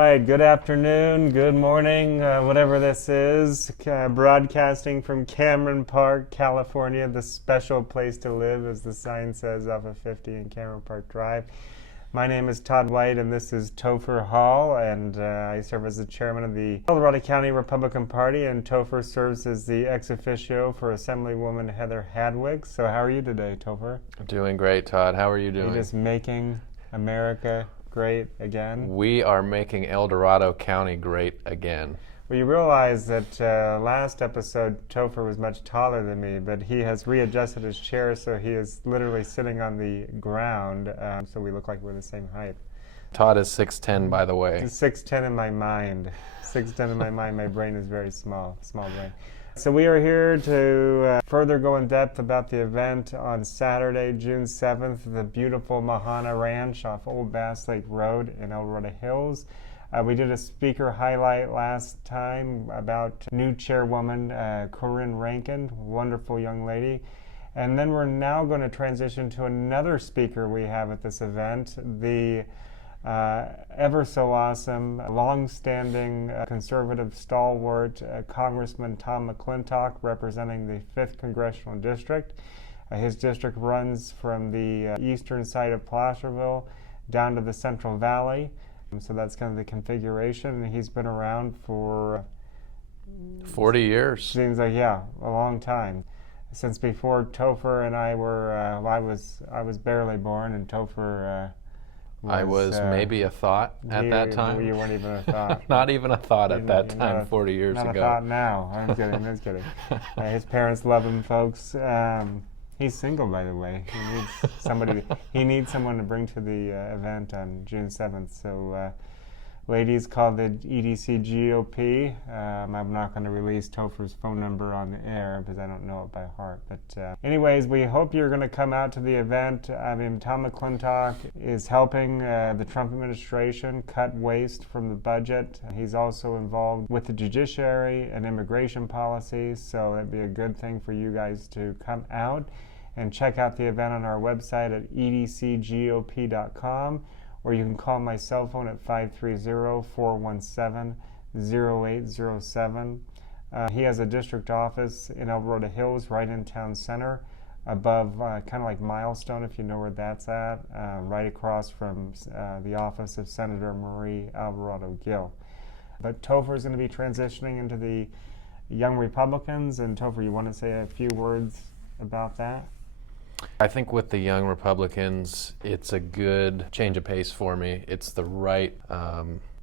right, good afternoon, good morning, whatever this is. Broadcasting from Cameron Park, California, the special place to live, as the sign says off of 50 in Cameron Park Drive. My name is Todd White, and this is Topher Hall, and I serve as the chairman of the Dorado County Republican Party, and Topher serves as the ex officio for Assemblywoman Heather Hadwig. So how are you today, Topher? Doing great, Todd. How are you doing? Are you just making America great again? We are making El Dorado County great again. Well, you realize that last episode Topher was much taller than me, but he has readjusted his chair so he is literally sitting on the ground, so we look like we're the same height. Todd is 6'10", by the way. 6'10" in my mind. 6'10" in my mind. My brain is very small brain. So we are here to further go in depth about the event on Saturday, June 7th, the beautiful Mahana Ranch off Old Bass Lake Road in El Dorado Hills. We did a speaker highlight last time about new chairwoman Corinne Rankin, wonderful young lady. And then we're now going to transition to another speaker we have at this event, the ever so awesome, long-standing conservative stalwart, Congressman Tom McClintock, representing the 5th Congressional District. His district runs from the eastern side of Placerville down to the Central Valley. So that's kind of the configuration. And he's been around for 40 years. Seems like, yeah, a long time. Since before Topher and I were, I was barely born, and Topher I was maybe a thought at that time. You weren't even a thought. Not even a thought at that time, 40 years ago. Not a thought now. I'm kidding. I'm just kidding. His parents love him, folks. He's single, by the way. He needs somebody. He needs someone to bring to the event on June 7th. So, ladies, call the EDC GOP. I'm not going to release Topher's phone number on the air because I don't know it by heart. But anyways, we hope you're going to come out to the event. I mean, Tom McClintock is helping the Trump administration cut waste from the budget. He's also involved with the judiciary and immigration policy. So it'd be a good thing for you guys to come out and check out the event on our website at edcgop.com. Or you can call my cell phone at 530-417-0807. He has a district office in El Dorado Hills, right in town center, above kind of like Milestone, if you know where that's at, right across from the office of Senator Marie Alvarado Gill. But Topher is going to be transitioning into the Young Republicans, and Topher, you want to say a few words about that? I think with the Young Republicans, it's a good change of pace for me. It's the right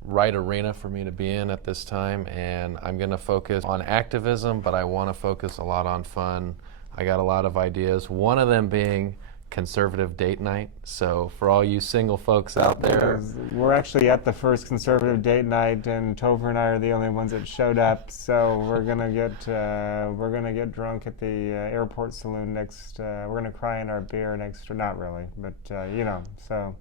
arena for me to be in at this time, and I'm going to focus on activism, but I want to focus a lot on fun. I got a lot of ideas, one of them being conservative date night. So for all you single folks out there, we're actually at the first conservative date night, and Topher and I are the only ones that showed up. So we're gonna get drunk at the airport saloon next. We're gonna cry in our beer next. Not really, but you know. So,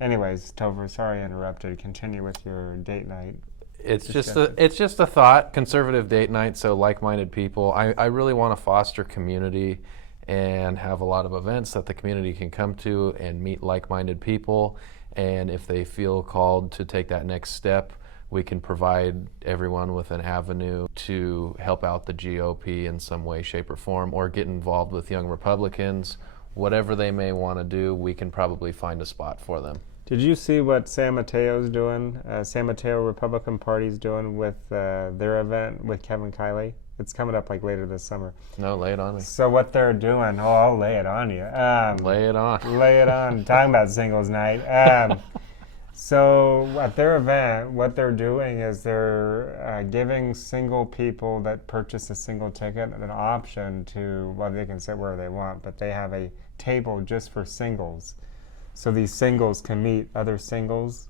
anyways, Topher, sorry I interrupted. Continue with your date night. It's just a thought. Conservative date night. So like-minded people. I really want to foster community and have a lot of events that the community can come to and meet like-minded people. And if they feel called to take that next step, we can provide everyone with an avenue to help out the GOP in some way, shape, or form, or get involved with Young Republicans. Whatever they may want to do, we can probably find a spot for them. Did you see what San Mateo's doing? San Mateo Republican Party's doing with their event with Kevin Kiley? It's coming up like later this summer. No, lay it on me. So what they're doing, I'll lay it on you. Lay it on. Lay it on. Talking about singles night. So at their event, what they're doing is they're giving single people that purchase a single ticket an option to, well, they can sit where they want, but they have a table just for singles. So these singles can meet other singles.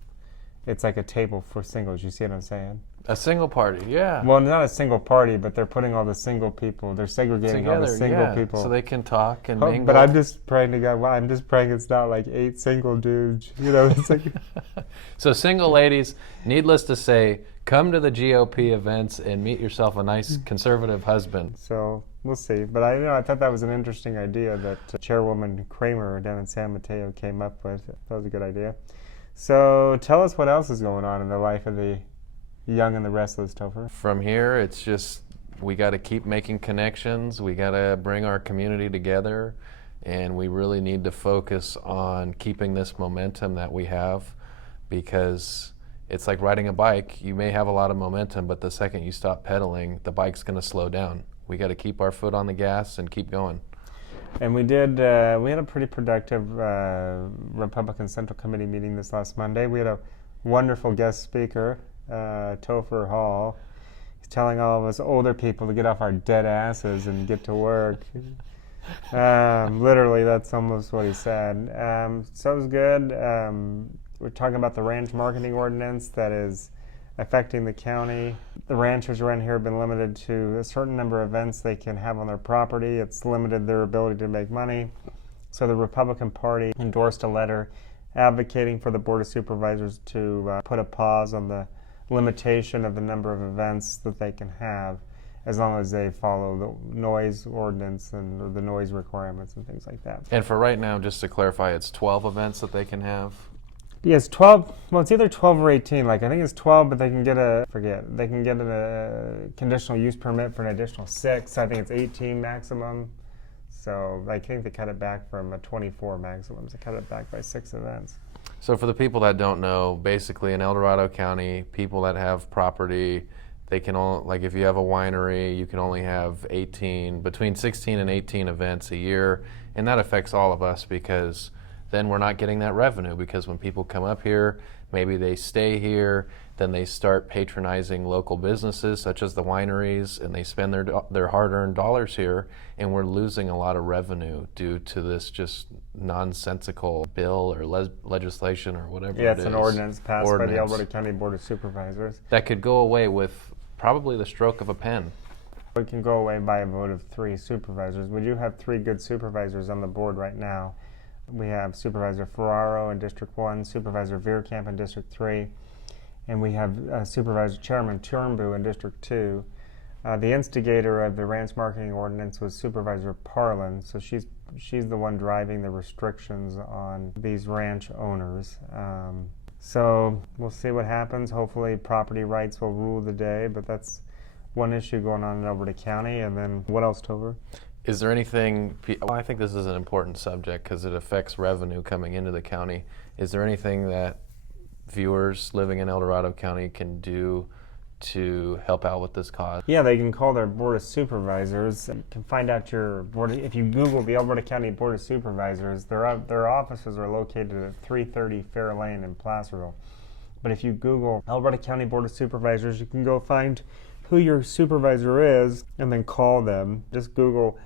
It's like a table for singles. You see what I'm saying? A single party, yeah. Well, not a single party, but they're putting all the single people. They're segregating together, all the single people. So they can talk and mingle. But I'm just praying to God. Well, I'm just praying it's not like 8 single dudes. You know, it's like. So single ladies, needless to say, come to the GOP events and meet yourself a nice conservative husband. So we'll see. But I thought that was an interesting idea that Chairwoman Kramer down in San Mateo came up with. That was a good idea. So tell us what else is going on in the life of the young and the restless, Topher. From here, it's just we got to keep making connections. We got to bring our community together, and we really need to focus on keeping this momentum that we have, because it's like riding a bike. You may have a lot of momentum, but the second you stop pedaling, the bike's going to slow down. We got to keep our foot on the gas and keep going. And we had a pretty productive Republican Central Committee meeting this last Monday. We had a wonderful guest speaker, Topher Hall. He's telling all of us older people to get off our dead asses and get to work. Literally, that's almost what he said. So it was good. We're talking about the ranch marketing ordinance that is affecting the county. The ranchers around here have been limited to a certain number of events they can have on their property. It's limited their ability to make money. So the Republican Party endorsed a letter advocating for the Board of Supervisors to put a pause on the limitation of the number of events that they can have, as long as they follow the noise ordinance and the noise requirements and things like that. And for right now, just to clarify, it's 12 events that they can have? Yes, 12. Well, it's either 12 or 18. Like, I think it's 12, but they can get a conditional use permit for an additional 6. I think it's 18 maximum. So I think they cut it back from a 24 maximum. They cut it back by 6 events. So for the people that don't know, basically in El Dorado County, people that have property, they can only, like if you have a winery, you can only have between 16 and 18 events a year. And that affects all of us, because then we're not getting that revenue, because when people come up here, maybe they stay here, then they start patronizing local businesses such as the wineries, and they spend their hard-earned dollars here, and we're losing a lot of revenue due to this just nonsensical bill or legislation or whatever it is. Yeah, it's an ordinance passed by the El Dorado County Board of Supervisors. That could go away with probably the stroke of a pen. It can go away by a vote of 3 supervisors. We do have 3 good supervisors on the board right now. We have Supervisor Ferraro in District 1, Supervisor Veerkamp in District 3, and we have Supervisor Chairman Turnbull in District 2. The instigator of the ranch marketing ordinance was Supervisor Parlin, so she's the one driving the restrictions on these ranch owners. So we'll see what happens. Hopefully property rights will rule the day, but that's one issue going on in El Dorado County. And then what else, Topher? Is there anything, I think this is an important subject because it affects revenue coming into the county. Is there anything that viewers living in El Dorado County can do to help out with this cause? Yeah, they can call their Board of Supervisors. You can find out your board. If you Google the El Dorado County Board of Supervisors, their offices are located at 330 Fair Lane in Placerville. But if you Google El Dorado County Board of Supervisors, you can go find who your supervisor is and then call them. Just Google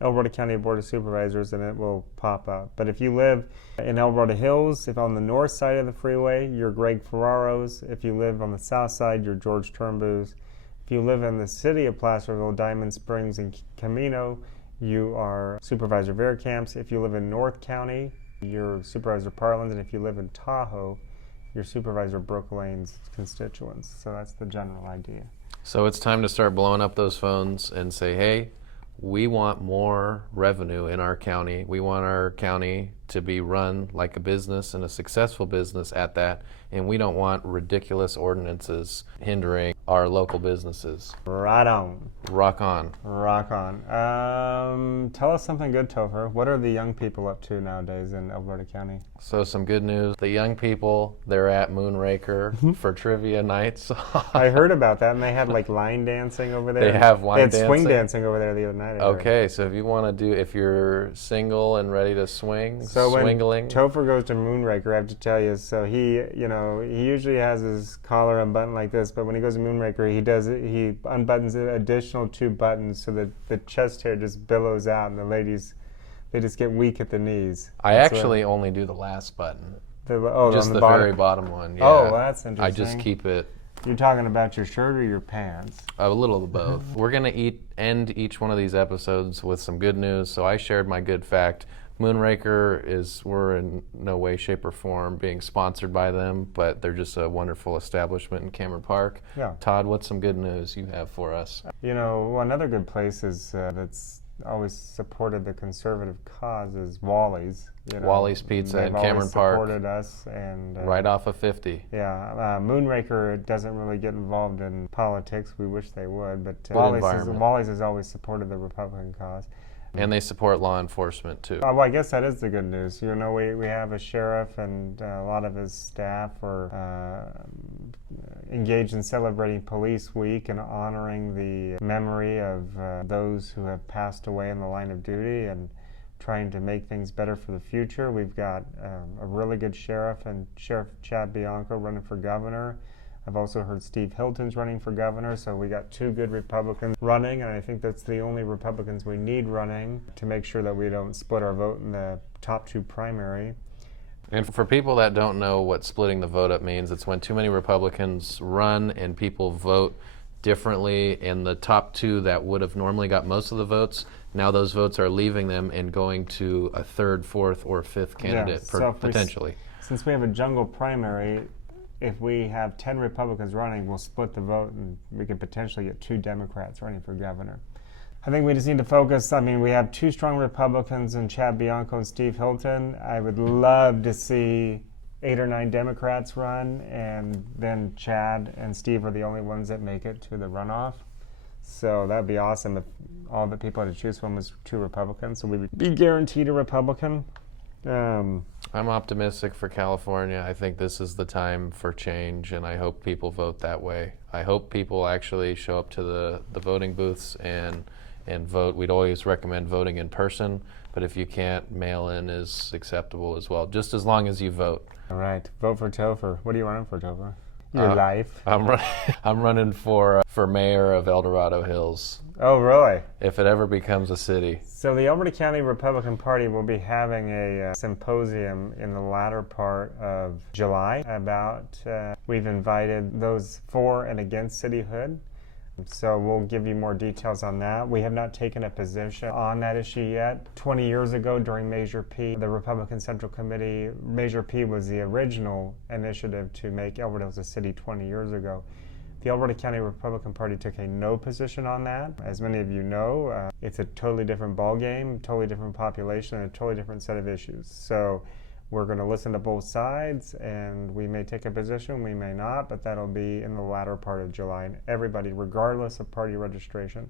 El Dorado County Board of Supervisors and it will pop up. But if you live in El Dorado Hills, if on the north side of the freeway, you're Greg Ferraro's. If you live on the south side, you're George Turnbull's. If you live in the city of Placerville, Diamond Springs, and Camino, you are Supervisor Veerkamp's. If you live in North County, you're Supervisor Parlin's. And if you live in Tahoe, you're Supervisor Brook Lane's constituents. So that's the general idea. So it's time to start blowing up those phones and say, hey, we want more revenue in our county. We want our county to be run like a business and a successful business at that. And we don't want ridiculous ordinances hindering our local businesses. Right on. Rock on. Rock on. Tell us something good, Topher. What are the young people up to nowadays in El Dorado County? So some good news. The young people, they're at Moonraker for trivia nights. I heard about that, and they had like line dancing over there. They have line dancing? They had swing dancing over there the other night. Okay, so if you want to if you're single and ready to swing, swingling. When Topher goes to Moonraker, I have to tell you, so he usually has his collar unbuttoned like this, but when he goes to Moonraker, he unbuttons an additional 2 buttons so that the chest hair just billows out and the ladies, they just get weak at the knees. I actually only do the last button. Just the very bottom one. Yeah. Oh, well, that's interesting. I just keep it. You're talking about your shirt or your pants? A little of both. We're going to end each one of these episodes with some good news. So I shared my good fact. Moonraker we're in no way, shape, or form being sponsored by them, but they're just a wonderful establishment in Cameron Park. Yeah. Todd, what's some good news you have for us? Another good place is that's always supported the conservative cause is Wally's. Wally's Pizza in Cameron Park. Supported us, and right off of 50. Yeah, Moonraker doesn't really get involved in politics. We wish they would, but environment. Wally's has always supported the Republican cause. And they support law enforcement too. Well, I guess that is the good news. We have a sheriff, and a lot of his staff are engaged in celebrating Police Week and honoring the memory of those who have passed away in the line of duty and trying to make things better for the future. We've got a really good sheriff, and Sheriff Chad Bianco running for governor. I've also heard Steve Hilton's running for governor, so we got 2 good Republicans running, and I think that's the only Republicans we need running to make sure that we don't split our vote in the top 2 primary. And for people that don't know what splitting the vote up means, it's when too many Republicans run and people vote differently, and the top 2 that would have normally got most of the votes, now those votes are leaving them and going to a 3rd, 4th, or 5th candidate, potentially. Since we have a jungle primary, if we have 10 Republicans running, we'll split the vote, and we could potentially get 2 Democrats running for governor. I think we just need to focus. We have 2 strong Republicans in Chad Bianco and Steve Hilton. I would love to see 8 or 9 Democrats run, and then Chad and Steve are the only ones that make it to the runoff. So that'd be awesome if all the people had to choose from was 2 Republicans, so we would be guaranteed a Republican. I'm optimistic for California. I think this is the time for change, and I hope people vote that way. I hope people actually show up to the voting booths and vote. We'd always recommend voting in person, but if you can't, mail in is acceptable as well, just as long as you vote. All right, vote for Topher. What are you running for, Topher? Your life? I'm running for mayor of El Dorado Hills. Oh, really? If it ever becomes a city. So the Alberta County Republican Party will be having a symposium in the latter part of July about, we've invited those for and against cityhood. So we'll give you more details on that. We have not taken a position on that issue yet. 20 years ago during Measure P, the Republican Central Committee, Measure P was the original initiative to make Alberta Hills a city 20 years ago. The Alberta County Republican Party took a no position on that. As many of you know, it's a totally different ballgame, totally different population, and a totally different set of issues. So we're going to listen to both sides, and we may take a position, we may not, but that'll be in the latter part of July. And everybody, regardless of party registration,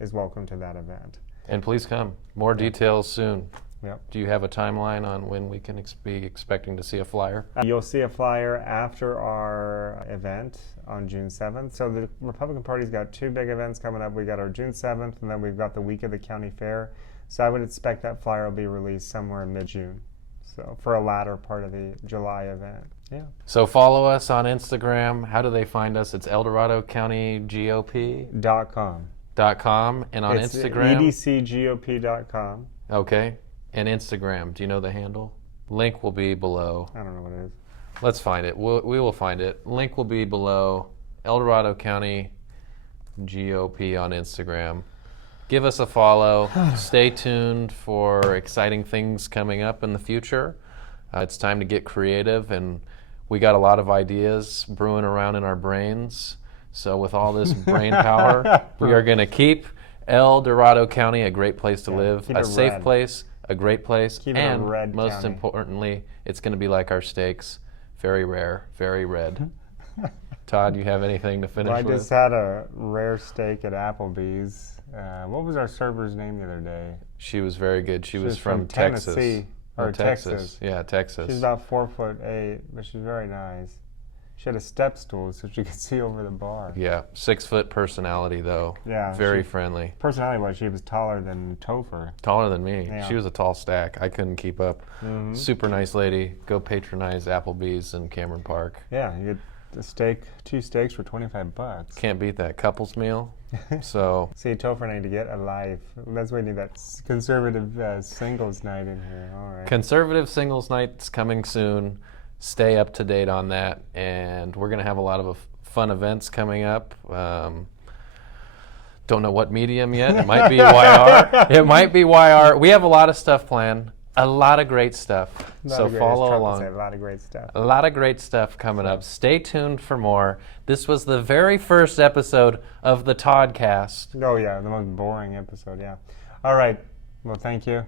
is welcome to that event. And please come. More details soon. Yep. Do you have a timeline on when we can be expecting to see a flyer? You'll see a flyer after our event on June 7th. So the Republican Party's got 2 big events coming up. We got our June 7th, and then we've got the week of the county fair. So I would expect that flyer will be released somewhere in mid-June. So for a latter part of the July event. Yeah. So follow us on Instagram. How do they find us? It's El Dorado County GOP. .com. And on it's Instagram? edcgop.com. Okay. And Instagram, do you know the handle? Link will be below. I don't know what it is. Let's find it. We will find it. Link will be below. El Dorado County GOP on Instagram. Give us a follow. Stay tuned for exciting things coming up in the future. It's time to get creative, and we got a lot of ideas brewing around in our brains. So with all this brain power, we are going to keep El Dorado County a great place to live, a safe place, a great place, and most importantly, it's going to be like our steaks, very rare, very red. Todd, you have anything to finish with? I just had a rare steak at Applebee's. What was our server's name the other day? She was very good. She was from Texas. Tennessee. Or Texas. Yeah, Texas. She's about 4'8", but she's very nice. She had a step stool so she could see over the bar. Yeah, 6-foot personality though. Yeah. Very friendly. Personality-wise, she was taller than Topher. Taller than me. Yeah. She was a tall stack. I couldn't keep up. Mm-hmm. Super nice lady. Go patronize Applebee's in Cameron Park. Yeah, you get 2 steaks for $25. Can't beat that couples meal. So see, Topher need to get a life. That's why we need that conservative singles night in here. All right. Conservative singles night's coming soon. Stay up to date on that, and we're going to have a lot of fun events coming up. Don't know what medium yet. It might be YR. It might be YR. We have a lot of stuff planned. A lot of great stuff. So follow along. A lot of great stuff. A lot of great stuff coming up. Stay tuned for more. This was the very first episode of the Toddcast. Oh yeah, the most boring episode. Yeah. All right. Well, thank you.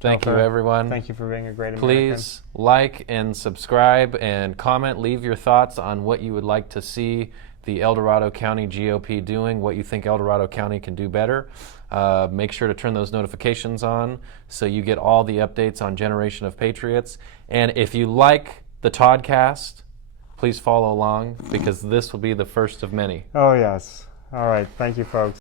Thank you, everyone. Thank you for being a great American. Please like and subscribe and comment. Leave your thoughts on what you would like to see the El Dorado County GOP doing, what you think El Dorado County can do better. Make sure to turn those notifications on so you get all the updates on Generation of Patriots. And if you like the Toddcast, please follow along because this will be the first of many. Oh, yes. All right. Thank you, folks.